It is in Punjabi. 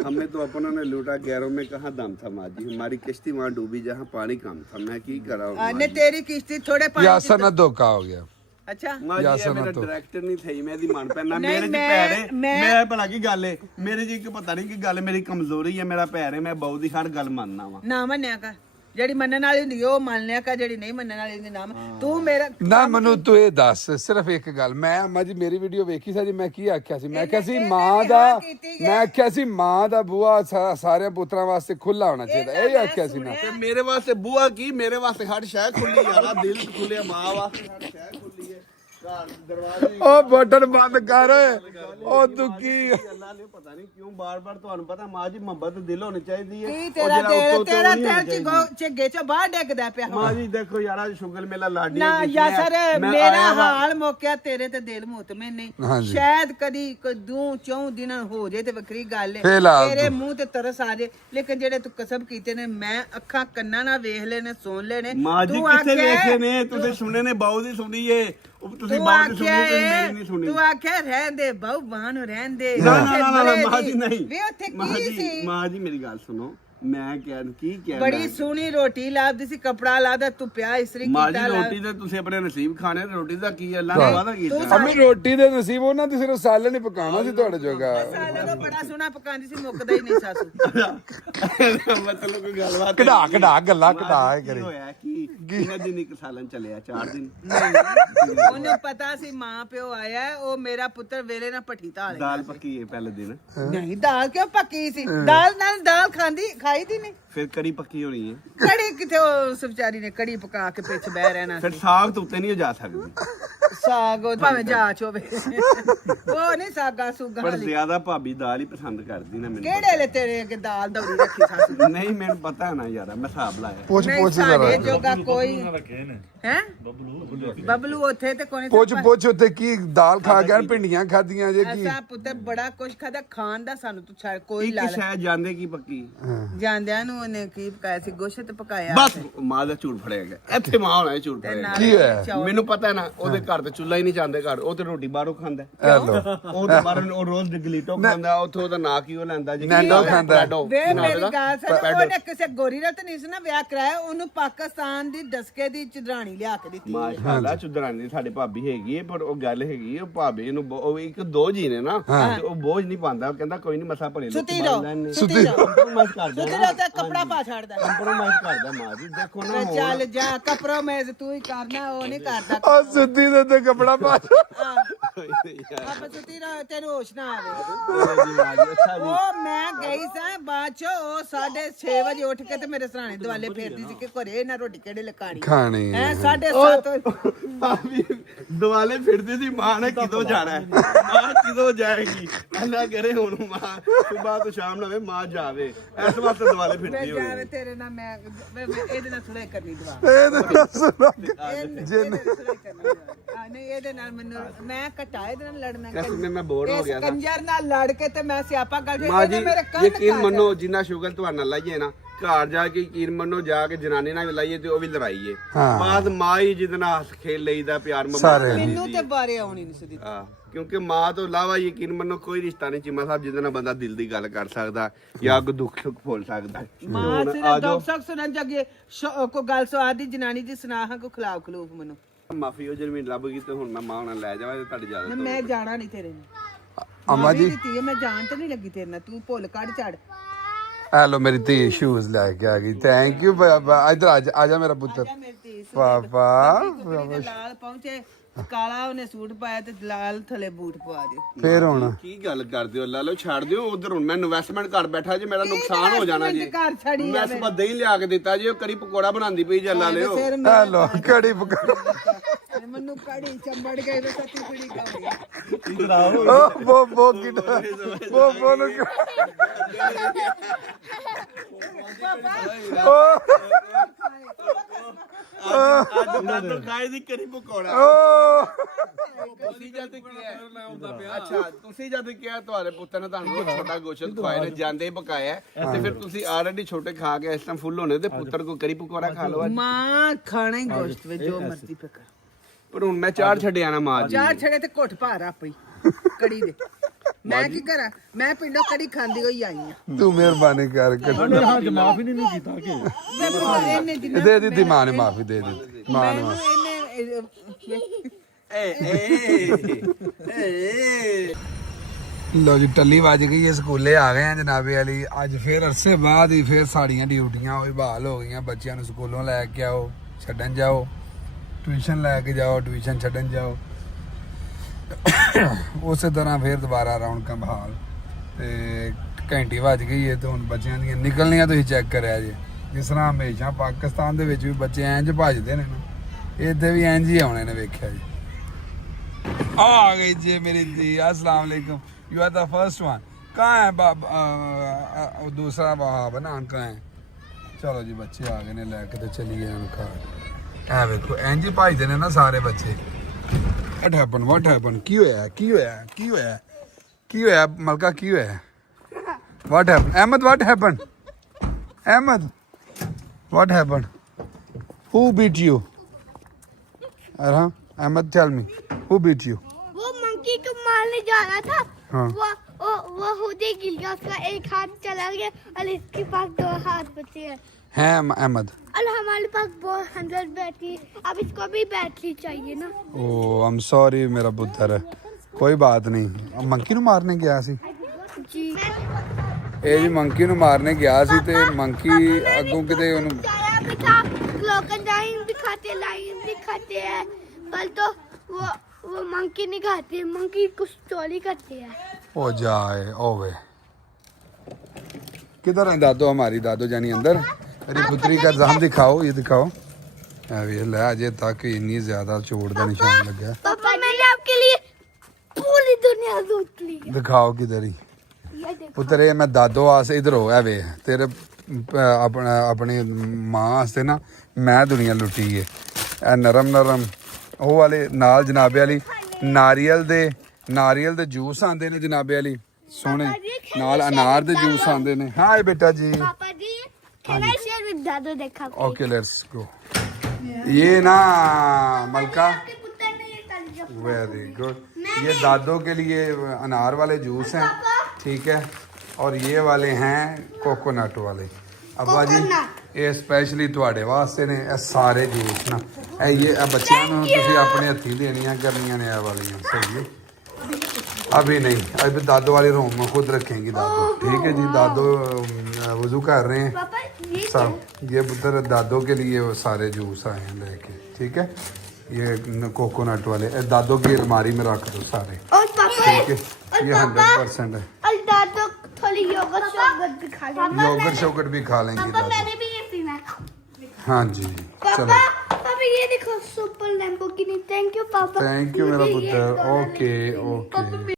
हमें तो अपनों ने लूटा, गैरों में कहाँ दम था माँ जी। हमारी किश्ती वहाँ डूबी जहाँ पानी कम था। मैं की करा ने तेरी किश्ती थोड़े पानी यासर ना धोखा हो गया। अच्छा माँ जी यासर मेरा ना तो। डायरेक्टर नहीं थे मैं दी मन पैना नहीं, मेरे च मैं- पैर है मैं- मैं भला की गल है मेरे जी को पता नहीं की गल मेरी कमजोरी है मेरा पैर है मैं बहुत ही हर गल मानना वा ਨਾ ਮੰਨਿਆ ਕਰ ਜਿਹੜੀ ਮੰਨਣ ਵਾਲੀ ਹੁੰਦੀ ਉਹ ਮੰਨ ਲਿਆ ਕਰ ਜਿਹੜੀ ਨਹੀਂ ਮੰਨਣ ਵਾਲੀ ਹੁੰਦੀ ਨਾ ਤੂੰ ਮੇਰਾ ਨਾ ਮੈਨੂੰ ਤੂੰ ਇਹ ਦੱਸ ਸਿਰਫ ਇੱਕ ਗੱਲ, ਮੈਂ ਅੰਮਾ ਜੀ ਮੇਰੀ ਵੀਡੀਓ ਵੇਖੀ ਸੀ ਜੀ, ਮੈਂ ਕੀ ਆਖਿਆ ਸੀ? ਮੈਂ ਕਿਹਾ ਸੀ ਮਾਂ ਦਾ, ਮੈਂ ਆਖਿਆ ਸੀ ਮਾਂ ਦਾ ਬੂਹਾ ਸਾਰਿਆਂ ਪੁੱਤਰਾਂ ਵਾਸਤੇ ਖੁੱਲਾ ਹੋਣਾ ਚਾਹੀਦਾ, ਇਹ ਆਖਿਆ ਸੀ ਨਾ। ਤੇ ਮੇਰੇ ਵਾਸਤੇ ਬੂਆ ਕੀ ਮੇਰੇ ਵਾਸਤੇ ਹਰ ਸ਼ੈ ਖੁੱਲੀ ਯਾਰਾ ਦਿਲ ਖੁੱਲਿਆ ਮਾਂ ਵਾਸਤੇ ਹਰ ਸ਼ੈ ਖੁੱਲੀ ਹੈ ਘਰ ਦਰਵਾਜ਼ੇ ਉਹ ਬਟਨ ਬੰਦ ਕਰ ਉਹ ਦੁੱਕੀ ਅੱਲਾ ਨੇ ਪਤਾ ਨਹੀਂ ਕਿਉਂ ਬਾਰ-ਬਾਰ ਤੁਹਾਨੂੰ ਪਤਾ ਮਾਂ ਜੀ ਮੁਹੱਬਤ ਦਿਲ ਹੋਣੀ ਚਾਹੀਦੀ ਹੈ ਕੀ ਤੇਰਾ ਤੇਰਾ ਝੱਗੇ ਚੋਂ ਬਾਹਰ ਡਿੱਗਦਾ ਪਿਆ ਮਾਂ ਜੀ ਦੇਖੋ ਯਾਰਾ ਸ਼ੁਗਲ ਮੇਲਾ ਲਾਡੀ ਨਾ ਯਾਸਰ ਮੇਰਾ ਹਾਲ ਮੁੱਕਿਆ ਤੇਰੇ ਤੇ ਦਿਲ ਮੁਤਮਿਨ ਨਹੀਂ ਸ਼ਾਇਦ ਕਦੀ ਕਦੂ ਚੌਂ ਦਿਨਾਂ ਹੋ ਜੇ ਤੇ ਵੱਖਰੀ ਗੱਲ ਹੈ ਤੇਰੇ ਮੂੰਹ ਤੇ ਤਰਸ ਆ ਜੇ ਲੇਕਿਨ ਜਿਹੜੇ ਤੂੰ ਕਸਬ ਕੀਤੇ ਨੇ ਮੈਂ ਅੱਖਾਂ ਕੰਨਾਂ ਨਾਲ ਵੇਖ ਲੈਣੇ ਸੁਣ ਲੈਣੇ ਮਾਂ ਜੀ ਕਿੱਥੇ ਵੇਖੇ ਨੇ ਤੁਸੀਂ ਸੁਣੇ ਨੇ ਬਾਉ ਦੀ ਸੁਣੀਏ ਤੁਸੀਂ ਬਾਉ ਦੀ ਸੁਣੀ ਤੇ ਮੇਰੀ ਨਹੀਂ ਸੁਣੀ ਤੂੰ ਆਖਿਆ ਰਹਿਣ ਦੇ ਬਾਉ ਬਾਹ ਨੂੰ ਰਹਿਣ ਦੇ ਨਾ ਮਾਂ ਜੀ ਨਹੀਂ ਵੇ ਉੱਥੇ ਕੀ ਸੀ ਮਾਂ ਜੀ ਮੇਰੀ ਗੱਲ ਸੁਣੋ ਮੈਂ ਕੀ ਕਿਹਾ ਬੜੀ ਸੋਹਣੀ ਰੋਟੀ ਲਾਦੀ ਸੀ ਕਪੜਾ ਲਾਦਾ ਤੂੰ ਪਿਆ ਇਸਤਰੀ ਮਾਂ ਜੀ ਕੀਤਾ ਰੋਟੀ ਤੇ ਤੁਸੀਂ ਆਪਣੇ ਨਸੀਬ ਖਾਣੇ ਰੋਟੀ ਦਾ ਕੀ ਅੱਲਾ ਨੇ ਵਾਦਾ ਕੀਤਾ ਅਮੀ ਰੋਟੀ ਦੇ ਨਸੀਬ ਉਹਨਾਂ ਦੀ ਸਿਰਫ ਸਾਲਨ ਹੀ ਪਕਾਉਣਾ ਸੀ ਤੁਹਾਡੇ ਜੋਗਾ। ਸਾਲਾ ਦਾ ਬੜਾ ਸੋਹਣਾ ਪਕਾਉਂਦੀ ਸੀ ਮੁੱਕਦਾ ਹੀ ਨਹੀਂ ਸਾਸੂ ਮਤਲਬ ਕੋਈ ਗੱਲਬਾਤ ਕਢਾ ਗੱਲਾਂ ਕਢਾ ਕਰੀ ਹੋਇਆ ਕਿ ਕਿੰਨੇ ਦਿਨ ਇੱਕ ਸਾਲਨ ਚੱਲਿਆ 4 ਦਿਨ ਉਹਨੂੰ ਪਤਾ ਸੀ ਮਾਂ ਪਿਓ ਆਇਆ ਉਹ ਮੇਰਾ ਪੁੱਤਰ ਵੇਲੇ ਨਾਲ ਭੱਠੀ ਧਾਲੇ ਦਾਲ ਪੱਕੀ ਹੈ ਪਹਿਲੇ ਦਿਨ ਨਹੀਂ ਦਾਲ ਕਿਉਂ ਪੱਕੀ ਸੀ ਦਾਲ ਨਾਲ ਦਾਲ ਖਾਈ ਦੀ ਨਹੀਂ ਫਿਰ ਕੜੀ ਪੱਕੀ ਹੋਣੀ ਹੈ ਕੜੀ ਕਿਤੇ ਉਸ ਵਿਚਾਰੀ ਨੇ ਕੜੀ ਪਕਾ ਕੇ ਪਿੱਛ ਬਹਿ ਰਹਿਣਾ ਫਿਰ ਸਾਗ ਤੋਂ ਉੱਤੇ ਨਹੀਂ ਜਾ ਸਕਦੀ ਸਾਗ ਉਹ ਭਾਵੇਂ ਜਾਚ ਹੋਵੇ ਉਹ ਨਹੀਂ ਸਾਗਾ ਸੁਗਾ ਪਰ ਜ਼ਿਆਦਾ ਭਾਬੀ ਦਾਲ ਹੀ ਪਸੰਦ ਕਰਦੀ ਨਾ ਮੈਨੂੰ ਕਿਹੜੇ ਲੈ ਤੇਰੇ ਅੱਗੇ ਦਾਲ ਦੌੜੀ ਰੱਖੀ ਸਾਸੂ ਨਹੀਂ ਮੈਨੂੰ ਪਤਾ ਨਾ ਯਾਰ ਮੈਂ ਹਿਸਾਬ ਲਾਇਆ ਪੁੱਛ ਸਾਡੇ ਜੋਗਾ ਕੋਈ ਹੈ ਬਬਲੂ ਉੱਥੇ ਤੇ ਕੋਈ ਪੁੱਛ ਉੱਤੇ ਕੀ ਦਾਲ ਖਾ ਗਿਆ ਭਿੰਡੀਆਂ ਖਾਧੀਆਂ ਜੇ ਕੀ ਅਸਾਂ ਪੁੱਤਰ ਬੜਾ ਕੁਛ ਖਾਦਾ ਖਾਣ ਦਾ ਸਾਨੂੰ ਤੂੰ ਛੱਡ ਕੋਈ ਲਾ ਇੱਕ ਸ਼ਾਇਦ ਜਾਂਦੇ ਕੀ ਪੱਕੀ ਜਾਂਦਿਆਂ ਨੂੰ ਉਹਨੇ ਕੀ ਪਕਾਇਆ ਸੀ ਗੋਸ਼ਤ ਪਕਾਇਆ ਬਸ ਮਾਂ ਦਾ ਝੂਠ ਫੜਿਆ ਗਿਆ ਇੱਥੇ ਮਾਂ ਹੋਣਾ ਝੂਠ ਫੜਿਆ ਕੀ ਹੋਇਆ? ਮੈਨੂੰ ਪਤਾ ਨਾ ਉਹਦੇ ਘਰ ਤੇ ਚੁੱਲ੍ਹਾ ਹੀ ਨਹੀਂ ਜਾਂਦੇ ਘਰ ਉਹ ਤੇ ਰੋਟੀ ਬਾਹਰੋਂ ਖਾਂਦਾ ਉਹ ਤੇ ਬਾਹਰੋਂ ਉਹ ਰੋਜ਼ ਗਲੀਟੋ ਖਾਂਦਾ ਉੱਥੋਂ ਉਹਦਾ ਨਾਂ ਕੀ ਉਹ ਲੈਂਦਾ ਜੀ ਨੈਂਡੋ ਖਾਂਦਾ। ਵੇ ਮੇਰੀ ਗੱਲ ਸੁਣ ਉਹਨੇ ਕਿਸੇ ਗੋਰੀ ਨਾਲ ਤਾਂ ਨਹੀਂ ਸੀ ਨਾ ਵਿਆਹ ਕਰਾਇਆ ਉਹਨੂੰ ਪਾਕਿਸਤਾਨ ਦੀ ਡਸਕੇ ਦੀ ਚਦਰਾਣੀ ਲਿਆ ਕੇ ਦਿੱਤੀ ਮਾਸ਼ਾਅੱਲਾ ਚੁਦਰਾਨੀ ਸਾਡੇ ਭਾਬੀ ਹੈਗੀ ਹੈ ਪਰ ਉਹ ਗੱਲ ਹੈਗੀ ਹੈ, ਉਹ ਭਾਬੀ ਨੂੰ ਉਹ ਇੱਕ ਦੋ ਜੀ ਨੇ ਨਾ ਤੇ ਉਹ ਬੋਝ ਨਹੀਂ ਪਾਉਂਦਾ ਕਹਿੰਦਾ ਕੋਈ ਨਹੀਂ ਮਸਾ ਭਰੇ ਸੁੱਤੀ ਰਹੋ ਕੰਪਰੋਮਾਈਜ਼ ਕਰਦਾ ਸੁੱਤੀ ਰਹੋ ਤੇ ਕੱਪੜਾ ਪਾ ਛੱਡਦਾ ਕੰਪਰੋਮਾਈਜ਼ ਕਰਦਾ ਮਾਂ ਜੀ ਦੇਖੋ ਨਾ ਚੱਲ ਜਾ ਕੰਪਰੋਮਾਈਜ਼ ਤੂੰ ਹੀ ਕਰਨਾ ਉਹ ਨਹੀਂ ਕਰਦਾ ਉਹ ਸਿੱਧੀ ਦੇ ਤੇ ਕਪੜਾ ਪਾ ਆਪਾਂ ਸੁੱਤੀ ਰਹੋ ਤੈਨੂੰ ਹੋਸ਼ ਨਾ ਆਵੇ ਉਹ ਮੈਂ ਗਈ ਸਾਂ ਬਾਅਦ ਚ ਉਹ 6:30 ਵਜੇ ਉੱਠ ਕੇ ਤੇ ਮੇਰੇ ਸਰਾਣੇ ਦੁਆਲੇ ਫੇਰਦੀ ਸੀ ਕਿ ਘਰੇ ਨਾ ਰੋਟੀ ਕਿਹੜੇ ਲਕਾਣੀ ਖਾਣੀ ਹੈ 7:30 ਭਾਬੀ ਦੁਆਲੇ ਫਿਰਦੀ ਸੀ ਮਾਂ ਨੇ ਕਿਦੋਂ ਜਾਣਾ ਹੈ ਮਾਂ ਕਿਦੋਂ ਜਾਏਗੀ ਅੱਲਾ ਕਰੇ ਹੁਣ ਮਾਂ ਸਵੇਰ ਤੋਂ ਸ਼ਾਮ ਨੂੰ ਮਾਂ ਜਾਵੇ ਇਸ ਵਾਸਤੇ ਦੁਆਲੇ ਮੈਂ ਫਿਰਦੀ ਹੋਈ ਜਾਵੇ ਤੇਰੇ ਨਾਲ ਮੈਂ ਇਹਦੇ ਨਾਲ ਥੋੜਾ ਕਰਨੀ ਦਵਾ ਨਹੀਂ ਇਹਦੇ ਨਾਲ ਮੈਨੂੰ ਮੈਂ ਘਟਾ ਇਹਦੇ ਨਾਲ ਲੜਨਾ ਕਸਮ ਮੈਂ ਬੋਰ ਹੋ ਗਿਆ ਕੰਜਰ ਨਾਲ ਲੜ ਕੇ ਤੇ ਮੈਂ ਸਿਆਪਾ ਕਰ ਮਾਂ ਜੀ ਮੇਰੇ ਕੰਨ ਯਕੀਨ ਮੰਨੋ ਜਿੰਨਾ ਸ਼ੁਗਰ ਤੁਹਾਨੂੰ ਲਾਈਏ ਨਾ ਘਰ ਜਾ ਕੇ ਯਕੀਨ ਮੰਨੋ ਜਾ ਕੇ ਜਨਾਨੀ ਨਾਲ ਵੀ ਲਾਈਏ ਤੇ ਉਹ ਵੀ ਲੜਾਈਏ ਬਾਅਦ ਮਾਂ ਹੀ ਜਿਹਦੇ ਨਾਲ ਹੱਸ ਖੇਲ ਲਈਦਾ ਪਿਆਰ ਮੁਹੱਬਤ ਮੈਨੂੰ ਤੇ ਬਾਰੇ ਆਉਣੀ ਨਹੀਂ ਸੀ ਕਿਉਂਕਿ ਮਾਂ ਤੋਂ ਇਲਾਵਾ ਯਕੀਨ ਮੰਨੋ ਕੋਈ ਰਿਸ਼ਤਾ ਨਹੀਂ ਚੀਮਾ ਸਾਹਿਬ ਜਿਹਦੇ ਨਾਲ ਬੰਦਾ ਦਿਲ ਦੀ ਗੱਲ ਕਰ ਸਕਦਾ ਜਾਂ ਕੋਈ ਦੁੱਖ ਸੁੱਖ ਫੋਲ ਸਕਦਾ ਮਾਂ ਸਿਰਫ ਦੁੱਖ ਸੁੱਖ ਸੁਣਨ ਜਗੇ ਕੋ ਗੱਲ ਸਵਾਦ ਦੀ ਜਨਾਨੀ ਦੀ ਸੁਨਾਹਾਂ ਕੋ ਖਿਲਾਫ ਖਲੂਫ ਮੈਨੂੰ ਮਾਫੀ ਉਹ ਜਰਮੀਨ ਲੱਭ ਗਈ ਤੇ ਹੁਣ ਮੈਂ ਮਾਂ ਨਾਲ ਲੈ ਜਾਵਾਂ ਤੇ ਤੁਹਾਡੀ ਇਜਾਜ਼ਤ ਮੈਂ ਜਾਣਾ ਨਹੀਂ ਤੇਰੇ ਨਾਲ ਅਮਾ ਜੀ ਮੈਂ ਜਾਣ ਤੇ ਨਹੀਂ ਲੱਗੀ ਤੇਰੇ ਨਾਲ ਤੂੰ ਭੁੱਲ ਕੱਢ ਚੜ ਹੈਲੋ ਮੇਰੀ ਧੀ ਸ਼ੂਜ਼ ਲੈ ਕੇ ਆ ਗਈ ਥੈਂਕ ਯੂ ਬਾਬਾ ਇਧਰ ਆ ਜਾ ਮੇਰਾ ਪੁੱਤਰ ਪਾਪਾ ਲਾਲ ਪਹੁੰਚੇ ਕਾਲਾ ਉਹਨੇ ਸੂਟ ਪਾਇਆ ਤੇ ਲਾਲ ਥਲੇ ਬੂਟ ਪਵਾ ਦਿਓ ਫੇਰ ਹੁਣ ਕੀ ਗੱਲ ਕਰਦੇ ਹੋ ਲਾ ਲਓ ਛੱਡ ਦਿਓ ਉਧਰ ਹੁਣ ਮੈਂ ਇਨਵੈਸਟਮੈਂਟ ਕਰ ਬੈਠਾ ਜੀ ਮੇਰਾ ਨੁਕਸਾਨ ਹੋ ਜਾਣਾ ਜੀ ਘਰ ਛੜੀ ਮੈਂ ਸਵੇਰ ਦਹੀਂ ਲਿਆ ਕੇ ਦਿੱਤਾ ਜੀ ਉਹ ਕਰੀ ਪਕੌੜਾ ਬਣਾਉਂਦੀ ਪਈ ਜਾਂ ਲਾ ਲਿਓ ਹੈਲੋ ਕੜੀ ਪਕਾ ਮੈਨੂੰ ਕੜੀ ਚੰਬੜ ਗਈ ਵੇ ਸੱਤੀ ਕੁੜੀ ਗਈ ਬੋ ਕਿਡਾ ਬੋ ਨੂੰ ਅੱਜ ਖਾਏ ਦੀ ਕਰੀ ਪਕੌੜਾ ਤੁਸੀਂ ਜਦ ਕਿਹਾ ਅੱਛਾ ਤੁਸੀਂ ਜਦ ਕਿਹਾ ਤੁਹਾਡੇ ਪੁੱਤਰ ਨੇ ਤੁਹਾਨੂੰ ਛੋਟਾ ਗੋਸ਼ਤ ਖਵਾਇਆ ਨੇ ਜਾਂਦੇ ਹੀ ਪਕਾਇਆ ਤੇ ਫਿਰ ਤੁਸੀਂ ਆਲਰੇਡੀ ਛੋਟੇ ਖਾ ਕੇ ਇਸ ਟਾਈਮ ਫੁੱਲ ਹੋਣੇ ਤੇ ਪੁੱਤਰ ਕੋ ਕਰੀ ਪਕੌੜਾ ਖਾ ਲਓ ਮਾਂ ਖਾਣਾ ਹੀ ਗੋਸ਼ਤ ਵਿੱਚ ਜੋ ਮਰਜ਼ੀ ਪਕਾ ਪਰ ਹੁਣ ਮੈਂ ਚਾਰ ਛੱਡਿਆ ਨਾ ਮਾਂ ਜੀ ਚਾਰ ਛੜੇ ਤੇ ਘੁੱਟ ਭਾਰ ਆਪਈ ਕੜੀ ਦੇ ਮੈਂ ਕੀ ਕਰਾਂ, ਮੈਂ ਪਿੰਡੋਂ ਕੜੀ ਖਾਂਦੀ ਹੋਈ ਆਈ ਆ। ਤੂੰ ਮਿਹਰਬਾਨੀ ਕਰ ਹਾਂ ਮਾਫੀ ਨਹੀਂ ਕੀਤਾ ਕਿ ਇਹਨੇ ਜਿੰਨਾ ਦੇ ਦਿੱਤੀ ਮਾਂ ਨੇ ਮਾਫੀ ਦੇ ਦਿੱਤੀ ਮਾਂ ਨੇ ਮੈਨੂੰ ਮਾਫ਼ੀ। ਲੋ ਜੀ ਟੱਲੀ ਵੱਜ ਗਈ ਹੈ, ਸਕੂਲੇ ਆ ਗਏ ਆ ਜਨਾਬੇ ਵਾਲੀ। ਅੱਜ ਫੇਰ ਅਰਸੇ ਬਾਅਦ ਹੀ ਫੇਰ ਸਾਡੀਆਂ ਡਿਊਟੀਆਂ ਹੋਈ ਬਹਾਲ ਹੋ ਗਈਆਂ। ਬੱਚਿਆਂ ਨੂੰ ਸਕੂਲੋਂ ਲੈ ਕੇ ਆਓ, ਛੱਡਣ ਜਾਓ, ਟਿਊਸ਼ਨ ਲੈ ਕੇ ਜਾਓ, ਟਿਊਸ਼ਨ ਛੱਡਣ ਜਾਓ। ਉਸੇ ਤਰ੍ਹਾਂ ਫੇਰ ਦੁਬਾਰਾ ਰੌਣਕਾਂ ਬਹਾਲ। ਤੇ ਘੰਟੀ ਵੱਜ ਗਈ ਹੈ ਤੇ ਹੁਣ ਬੱਚਿਆਂ ਦੀਆਂ ਨਿਕਲਣੀਆਂ ਤੁਸੀਂ ਚੈੱਕ ਕਰਿਆ ਜੇ। ਜਿਸ ਤਰ੍ਹਾਂ ਹਮੇਸ਼ਾ ਪਾਕਿਸਤਾਨ ਦੇ ਵਿੱਚ ਵੀ ਬੱਚੇ ਇੰਜ ਭੱਜਦੇ ਨੇ ਨਾ, ਇੱਥੇ ਵੀ ਇੰਜ ਹੀ ਆਉਣੇ ਨੇ। ਵੇਖਿਆ ਜੀ आ गई जी मेरी दी। अस्सलाम वालेकुम। You are the first one. कहाँ है दूसरा बनान कहाँ है? चलो जी बच्चे आ गए ने लैके तो चलिए उनका। है देखो इंज ही भजदे ने ना सारे बच्चे। व्हाट हैपन की होया मलका की होया? What happen Ahmed? What happen? Who beat you? Ahmed tell me who beat you? वो मंकी को मारने जा रहा था। हाँ। वो खुद ही गिर गया, उसका एक हाथ चला गया और इसके पास 2 हाथ बचे हैं। है अहमद? और हमारे पास बहुत 100 बैटरी, अब इसको भी बैटरी चाहिए ना। ओ आई एम सॉरी मेरा पुत्र, कोई बात नहीं। मंकी ਨੂੰ ਮਾਰਨੇ ਗਿਆ ਸੀ जी ਇਹ ਜੀ ਮੰਕੀ ਨੂੰ ਮਾਰਨੇ ਗਿਆ ਸੀ ਤੇ ਮੰਕੀ ਅੱਗੋਂ ਕਿਤੇ ਉਹਨੂੰ जाया भी था, क्रोकोडाइल दिखाते, लायन दिखाते हैं, पर तो वो मंकी नहीं खाते, मंकी कुछ चोरी करते हैं। हो जाए ओवे किधर है दादो? हमारी दादो जानी अंदर। मेरी पुत्री का जाम दिखाओ, ये दिखाओ। ले अजय तक इतनी ज्यादा चोट का निशान लग गया। पापा मैंने आपके लिए पूरी दुनिया लूट ली। दिखाओ किधर ही ये देखो पुत्र। ये मैं दादो वास्ते इधर हो है वे तेरे अपनी मां वास्ते ना मैं दुनिया लुटी है। ਇਹ ਨਰਮ ਉਹ ਵਾਲੇ ਨਾਲ ਜਨਾਬੇ ਵਾਲੀ ਨਾਰੀਅਲ ਦੇ ਜੂਸ ਆਂਦੇ ਨੇ ਜਨਾਬੇ ਵਾਲੀ ਸੋਹਣੇ, ਨਾਲ ਅਨਾਰ ਦੇ ਜੂਸ ਆਂਦੇ ਨੇ। ਹਾਏ ਬੇਟਾ ਜੀ। पापा जी can I share with दादू? देखा ओके लेट्स गो। ये ना मलका आपके पुत्र ने ये कर दिया। Very good. ये दादों के लिए अनार वाले जूस हैं, ठीक है, और ये वाले हैं कोकोनट वाले। अब्बा जी ਇਹ ਸਪੈਸ਼ਲੀ ਤੁਹਾਡੇ ਵਾਸਤੇ ਨੇ ਇਹ ਸਾਰੇ ਜੂਸ ਨਾ। ਇਹ ਬੱਚਿਆਂ ਨੂੰ ਤੁਸੀਂ ਆਪਣੇ ਹੱਥੀਂ ਦੇਣੀਆਂ ਕਰਨੀਆਂ ਨੇ ਇਹ ਵਾਲੀਆਂ। सही है अभी नहीं, अभी दादो वाले रूम में खुद रखेंगी दादो, ठीक है जी। दादो वजू कर रहे हैं पापा ये सब। ये पुत्र दादो के लिए वो सारे जूस आए हैं लेके, ठीक है। ये कोकोनट वाले दादो की अलमारी में रख दो सारे, और पापा ठीक है। ये 100% है। और दादू थोड़ी योगर्ट भी खा लेंगे। योगर्ट भी खा लेंगी पापा दादो। मैंने भी ये पीना है। हाँ जी चलो। पापा ये देखो सुपर लैम्बोर्गिनी। थैंक यू पापा। थैंक यू मेरा मुझे ये पुत्र। डॉलर ओके लेने के लिए। ओके।